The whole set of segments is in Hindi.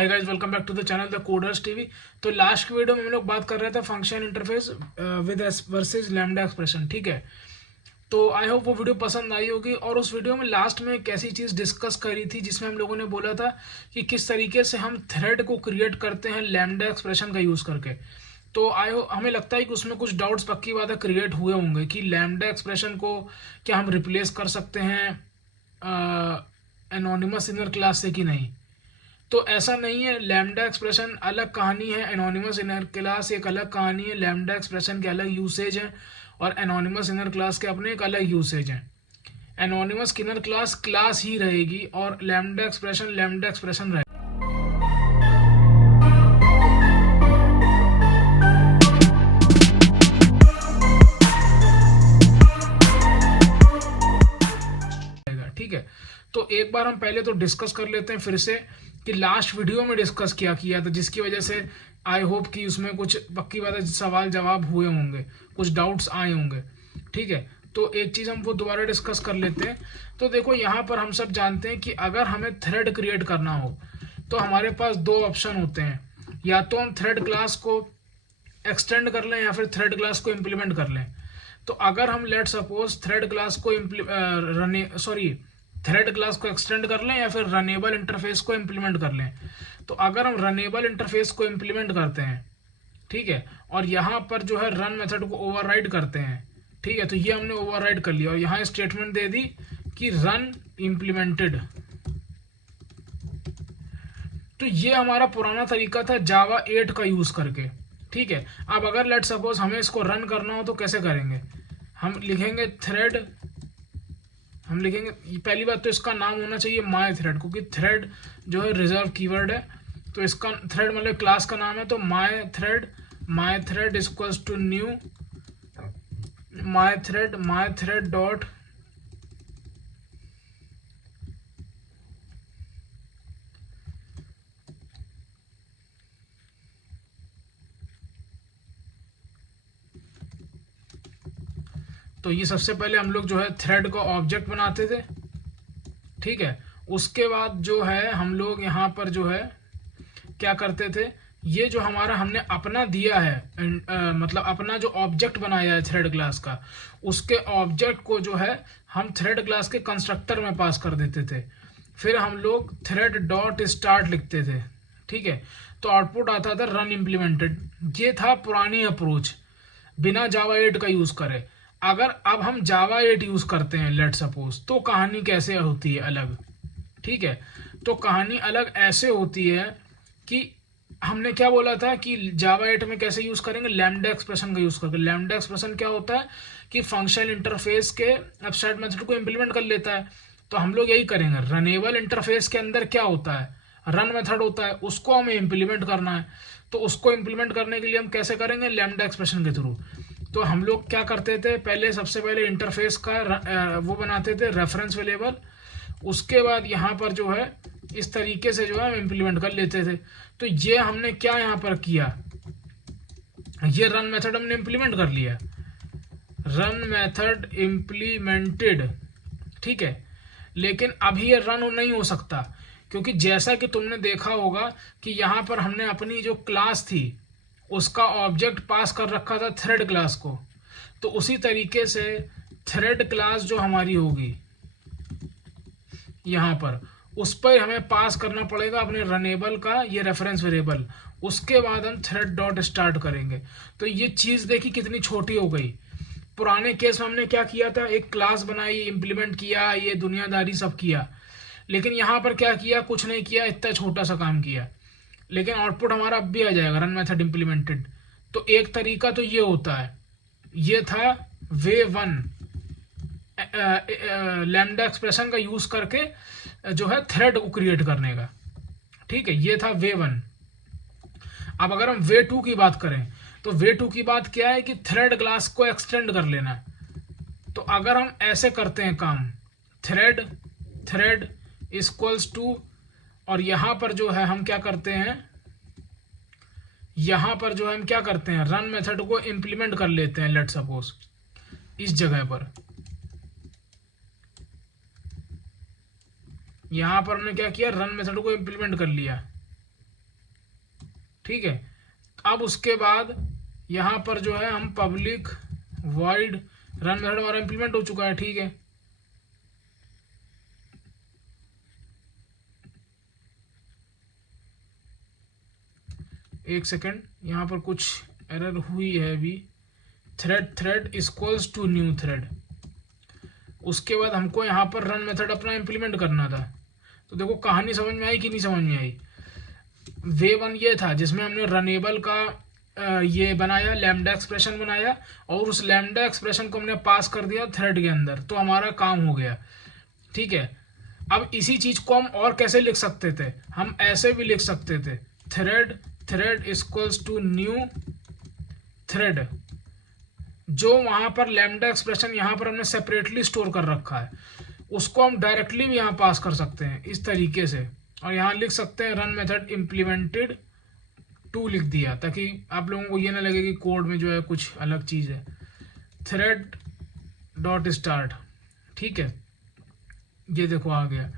Hi guys, welcome back to the channel the coders TV. तो लास्ट की वीडियो में हम लोग बात कर रहे थे function interface with versus lambda expression. ठीक है, तो आई होप वो वीडियो पसंद आई होगी। और उस वीडियो में लास्ट में एक ऐसी चीज़ डिस्कस करी थी जिसमें हम लोगों ने बोला था कि किस तरीके से हम थ्रेड को क्रिएट करते हैं लैम्डा एक्सप्रेशन का यूज़ करके। तो हमें लगता है कि उसमें कुछ डाउट्स पक्की बात है क्रिएट हुए होंगे कि लैम्डा एक्सप्रेशन को क्या हम रिप्लेस कर सकते हैं एनोनिमस इनर क्लास से कि नहीं। तो ऐसा नहीं है, लैम्डा एक्सप्रेशन अलग कहानी है, एनोनिमस इनर क्लास एक अलग कहानी है। लैम्डा एक्सप्रेशन के अलग यूसेज हैं और एनोनिमस इनर क्लास के अपने एक अलग यूसेज हैं। एनोनिमस इनर क्लास क्लास ही रहेगी और लैम्डा एक्सप्रेशन रहेगा। ठीक है, तो एक बार हम पहले तो डिस्कस कर लेते हैं फिर से कि लास्ट वीडियो में डिस्कस क्या किया था, जिसकी वजह से आई होप कि उसमें कुछ पक्की बात सवाल जवाब हुए होंगे, कुछ डाउट्स आए होंगे। ठीक है, तो एक चीज़ हम वो दोबारा डिस्कस कर लेते हैं। तो देखो, यहाँ पर हम सब जानते हैं कि अगर हमें थ्रेड क्रिएट करना हो तो हमारे पास दो ऑप्शन होते हैं, या तो हम थ्रेड क्लास को एक्सटेंड कर लें या फिर थ्रेड क्लास को इम्प्लीमेंट कर लें। तो अगर हम लेट सपोज थ्रेड क्लास को थ्रेड क्लास को एक्सटेंड कर लें या फिर रनेबल इंटरफेस को इम्प्लीमेंट कर लें। तो अगर हम रनेबल इंटरफेस को इम्प्लीमेंट करते हैं, ठीक है, और यहाँ पर जो है रन मेथड को ओवरराइड करते हैं, ठीक है, तो ये हमने ओवरराइड कर लिया और यहाँ स्टेटमेंट दे दी कि रन इम्प्लीमेंटेड। तो ये हमारा पुराना तरीका था जावा 8 का यूज करके। ठीक है, अब अगर लेट सपोज हमें इसको रन करना हो तो कैसे करेंगे? हम लिखेंगे पहली बात तो इसका नाम होना चाहिए माई थ्रेड, क्योंकि थ्रेड जो है रिजर्व कीवर्ड है। तो इसका थ्रेड मतलब क्लास का नाम है, तो my thread equals to new my thread dot तो ये सबसे पहले हम लोग जो है थ्रेड का ऑब्जेक्ट बनाते थे। ठीक है, उसके बाद जो है हम लोग यहाँ पर जो है क्या करते थे, ये जो हमारा हमने अपना दिया है मतलब अपना जो ऑब्जेक्ट बनाया है थ्रेड क्लास का, उसके ऑब्जेक्ट को जो है हम थ्रेड क्लास के कंस्ट्रक्टर में पास कर देते थे। फिर हम लोग थ्रेड डॉट स्टार्ट लिखते थे। ठीक है, तो आउटपुट आता था रन इम्प्लीमेंटेड। ये था पुरानी अप्रोच बिना जावा 8 का यूज करे। अगर अब हम जावा 8 यूज करते हैं लेट सपोज, तो कहानी कैसे होती है अलग। ठीक है, तो कहानी अलग ऐसे होती है कि हमने क्या बोला था कि जावा 8 में कैसे यूज करेंगे, लैम्डा एक्सप्रेशन का यूज करके। लैम्डा एक्सप्रेशन क्या होता है कि फंक्शन इंटरफेस के एब्स्ट्रैक्ट मेथड को इंप्लीमेंट कर लेता है। तो हम लोग यही करेंगे, रनेबल इंटरफेस के अंदर क्या होता है, रन मेथड होता है, उसको हमें इंप्लीमेंट करना है। तो उसको इंप्लीमेंट करने के लिए हम कैसे करेंगे, लैम्डा एक्सप्रेशन के थ्रू। तो हम लोग क्या करते थे, सबसे पहले इंटरफेस का वो बनाते थे रेफरेंस वेरिएबल। उसके बाद यहाँ पर जो है इस तरीके से जो है हम इम्प्लीमेंट कर लेते थे। तो ये हमने क्या यहाँ पर किया, ये रन मेथड हमने इम्प्लीमेंट कर लिया, रन मेथड इम्प्लीमेंटेड। ठीक है, लेकिन अभी ये रन नहीं हो सकता, क्योंकि जैसा कि तुमने देखा होगा कि यहाँ पर हमने अपनी जो क्लास थी उसका ऑब्जेक्ट पास कर रखा था थ्रेड क्लास को। तो उसी तरीके से थ्रेड क्लास जो हमारी होगी यहाँ पर, उस पर हमें पास करना पड़ेगा अपने रनेबल का ये रेफरेंस वेरिएबल। उसके बाद हम थ्रेड डॉट स्टार्ट करेंगे। तो ये चीज़ देखी कितनी छोटी हो गई। पुराने केस में हमने क्या किया था, एक क्लास बनाई, इंप्लीमेंट किया, ये दुनियादारी सब किया। लेकिन यहाँ पर क्या किया, कुछ नहीं किया, इतना छोटा सा काम किया, लेकिन आउटपुट हमारा अब भी आ जाएगा रन मेथड इंप्लीमेंटेड। तो एक तरीका तो ये होता है, ये था वे वन लैम्डा एक्सप्रेशन का यूज करके जो है थ्रेड को क्रिएट करने का। ठीक है, ये था वे वन। अब अगर हम वे टू की बात करें, तो वे टू की बात क्या है कि थ्रेड क्लास को एक्सटेंड कर लेना है। तो अगर हम ऐसे करते हैं काम, थ्रेड इक्वल्स टू, और यहां पर जो है हम क्या करते हैं, यहां पर जो है हम क्या करते हैं, रन मेथड को इंप्लीमेंट कर लेते हैं लेट सपोज इस जगह पर। यहां पर हमने क्या किया, रन मेथड को इंप्लीमेंट कर लिया। ठीक है। अब उसके बाद यहाँ पर जो है हम पब्लिक वॉइड रन मेथड हमारा इंप्लीमेंट हो चुका है, ठीक है। एक सेकेंड, यहाँ पर कुछ एरर हुई है अभी। Thread equals to new thread, उसके बाद हमको यहाँ पर रन मेथड अपना इंप्लीमेंट करना था। तो देखो कहानी समझ में आई कि नहीं समझ में आई। वे वन ये था जिसमें हमने रनेबल का ये बनाया, लैम्डा एक्सप्रेशन बनाया, और उस लैम्डा एक्सप्रेशन को हमने पास कर दिया थ्रेड के अंदर, तो हमारा काम हो गया, ठीक है। अब इसी चीज को हम और कैसे लिख सकते थे, हम ऐसे भी लिख सकते थे, thread equals to new thread. जो वहां पर लैम्डा एक्सप्रेशन यहाँ पर हमने सेपरेटली स्टोर कर रखा है, उसको हम डायरेक्टली भी यहाँ पास कर सकते हैं इस तरीके से, और यहाँ लिख सकते हैं रन मेथड इम्प्लीमेंटेड टू लिख दिया, ताकि आप लोगों को ये ना लगे कि कोड में जो है कुछ अलग चीज़ है। थ्रेड डॉट स्टार्ट, ठीक है, ये देखो आ गया।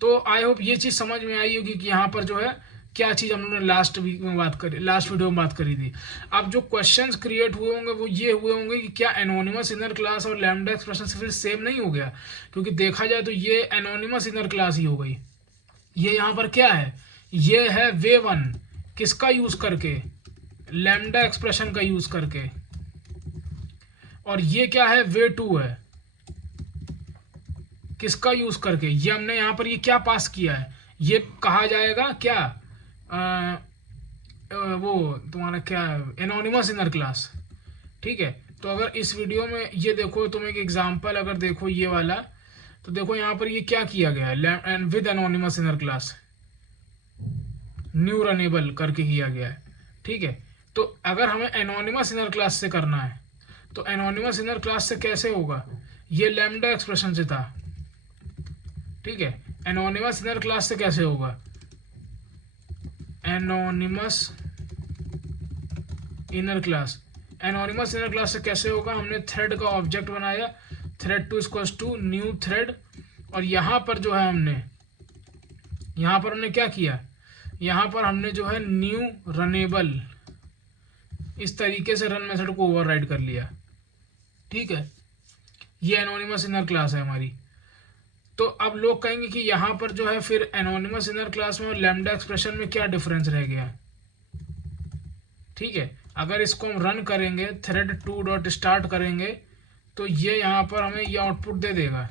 तो आई होप ये चीज़ समझ में आई होगी कि यहाँ पर जो है क्या चीज़ हम लोगों ने लास्ट वीडियो में बात करी थी। अब जो क्वेश्चंस क्रिएट हुए होंगे वो ये हुए होंगे कि क्या एनोनिमस इनर क्लास और लैम्डा एक्सप्रेशन से फिर सेम नहीं हो गया, क्योंकि देखा जाए तो ये एनोनिमस इनर क्लास ही हो गई। ये यहाँ पर क्या है, ये है वे वन, किसका यूज करके, लैम्डा एक्सप्रेशन का यूज करके, और ये क्या है, वे टू है, किसका यूज करके, ये हमने यहाँ पर ये क्या पास किया है, ये कहा जाएगा क्या वो तुम्हारा क्या एनोनिमस इनर क्लास, ठीक है। तो अगर इस वीडियो में ये देखो, तुम एक एग्जांपल अगर देखो ये वाला, तो देखो यहाँ पर ये क्या किया गया है, with anonymous inner class new runnable करके किया गया है, ठीक है। तो अगर हमें एनोनिमस इनर क्लास से करना है, तो एनोनिमस इनर क्लास से कैसे होगा, ये लैम्डा एक्सप्रेशन से था, ठीक है। एनोनिमस इनर क्लास से कैसे होगा, एनोनिमस इनर क्लास से कैसे होगा, हमने थ्रेड का ऑब्जेक्ट बनाया, thread two equals to new thread, और यहाँ पर जो है हमने क्या किया, यहाँ पर हमने जो है न्यू रनेबल इस तरीके से रन मेथड को ओवरराइड कर लिया, ठीक है। ये एनोनिमस इनर क्लास है हमारी। तो अब लोग कहेंगे कि यहाँ पर जो है फिर एनोनिमस इनर क्लास में और लैम्डा एक्सप्रेशन में क्या डिफरेंस रह गया, ठीक है। अगर इसको हम रन करेंगे, थ्रेड टू डॉट स्टार्ट करेंगे, तो ये यहाँ पर हमें ये आउटपुट दे देगा,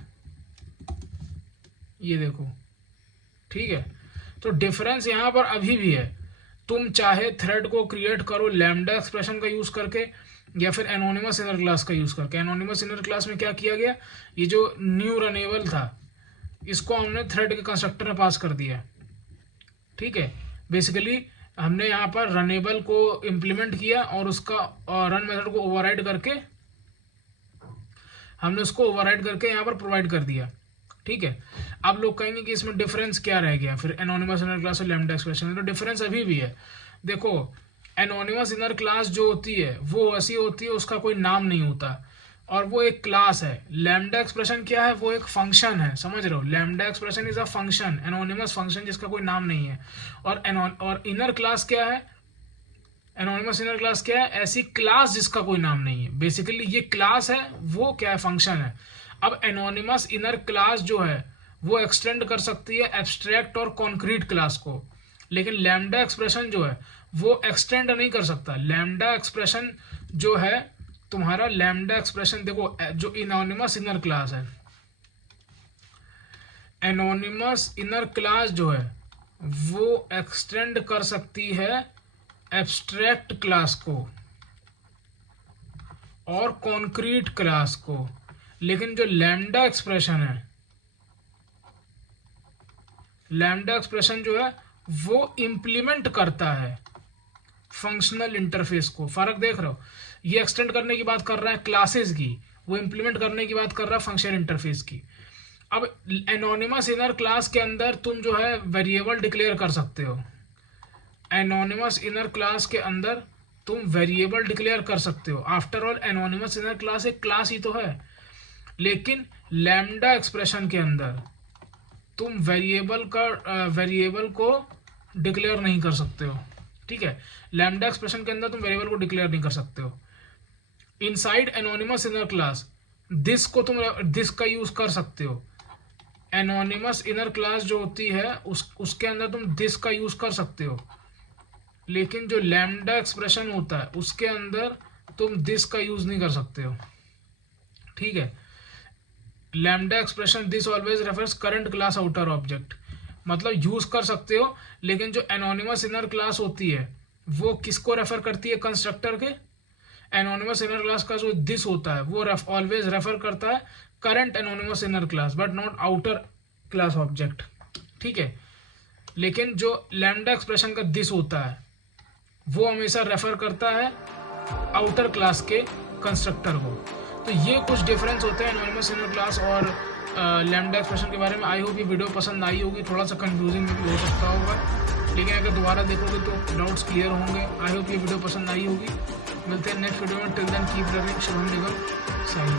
ये देखो, ठीक है। तो डिफरेंस यहाँ पर अभी भी है, तुम चाहे थ्रेड को क्रिएट करो लैम्डा एक्सप्रेशन का यूज करके या फिर एनोनिमस इनर क्लास का यूज करके। एनोनिमस इनर क्लास में क्या किया गया, ये जो न्यू रनेबल था इसको हमने थ्रेड के कंस्ट्रक्टर में पास कर दिया, ठीक है। बेसिकली हमने यहाँ पर रनेबल को इम्प्लीमेंट किया और उसका रन मेथड को ओवरराइड करके यहाँ पर प्रोवाइड कर दिया, ठीक है। अब लोग कहेंगे कि इसमें डिफरेंस क्या रह गया फिर एनोनिमस इनर क्लास और लैम्डा एक्सप्रेशन में, तो डिफरेंस अभी भी है। देखो एनोनिमस इनर क्लास जो होती है वो ऐसी होती है, उसका कोई नाम नहीं होता और वो एक क्लास है। लैम्डा एक्सप्रेशन क्या है, वो एक फंक्शन है, समझ रहे हो, lambda expression is a function, anonymous function जिसका कोई नाम नहीं है। और इनर क्लास क्या है, एनोनिमस इनर क्लास क्या है, ऐसी क्लास जिसका कोई नाम नहीं है। बेसिकली ये क्लास है, वो क्या है, फंक्शन है। अब एनोनिमस इनर क्लास जो है वो एक्सटेंड कर सकती है एब्स्ट्रैक्ट और कॉन्क्रीट क्लास को, लेकिन लैम्डा एक्सप्रेशन जो है वो एक्सटेंड नहीं कर सकता। लैम्डा एक्सप्रेशन जो है तुम्हारा, लैम्डा एक्सप्रेशन देखो, जो एनोनिमस इनर क्लास है, एनोनिमस इनर क्लास जो है वो एक्सटेंड कर सकती है एब्स्ट्रैक्ट क्लास को और कॉन्क्रीट क्लास को, लेकिन जो लैम्डा एक्सप्रेशन है, लैम्डा एक्सप्रेशन जो है वो इंप्लीमेंट करता है फंक्शनल इंटरफेस को। फर्क देख रहे हो, ये एक्सटेंड करने की बात कर रहा है क्लासेस की, वो इंप्लीमेंट करने की बात कर रहा है फंक्शनल इंटरफेस की। अब एनोनिमस इनर क्लास के अंदर तुम जो है वेरिएबल डिक्लेयर कर सकते हो, एनोनिमस इनर क्लास के अंदर तुम वेरिएबल डिक्लेयर कर सकते हो। After all anonymous inner class एक क्लास ही तो है, लेकिन लैम्डा एक्सप्रेशन के अंदर तुम वेरिएबल को डिक्लेयर नहीं कर सकते हो, ठीक है। लैम्डा एक्सप्रेशन के अंदर तुम वेरिएबल को डिक्लेयर नहीं कर सकते हो। Inside anonymous inner class, this को तुम दिस का यूज कर सकते हो। एनोनिमस इनर क्लास जो होती है उसके अंदर तुम दिस का यूज कर सकते हो, लेकिन जो लैम्डा एक्सप्रेशन होता है उसके अंदर तुम दिस का यूज नहीं कर सकते हो, ठीक है। Lambda expression this always refers current class outer object, मतलब यूज कर सकते हो, लेकिन जो एनोनिमस इनर क्लास होती है वो किसको रेफर करती है, कंस्ट्रक्टर के। एनोनिमस इनर क्लास का जो दिस होता है वो ऑलवेज रेफर करता है current anonymous inner class but not outer class object, ठीक है। लेकिन जो लैम्डा एक्सप्रेशन का दिस होता है वो हमेशा रेफर करता है आउटर क्लास के कंस्ट्रक्टर को। तो ये कुछ डिफरेंस होते हैं एनोनिमस इनर क्लास और लैम्डा एक्सप्रेशन के बारे में। आई होप ये वीडियो पसंद आई होगी, थोड़ा सा कंफ्यूजिंग भी हो सकता होगा, लेकिन अगर दोबारा देखोगे तो डाउट्स क्लियर होंगे। आई होप ये वीडियो पसंद आई होगी। मिलते हैं नेक्स्ट वीडियो में, till then keep learning. Shubham Nigam signing.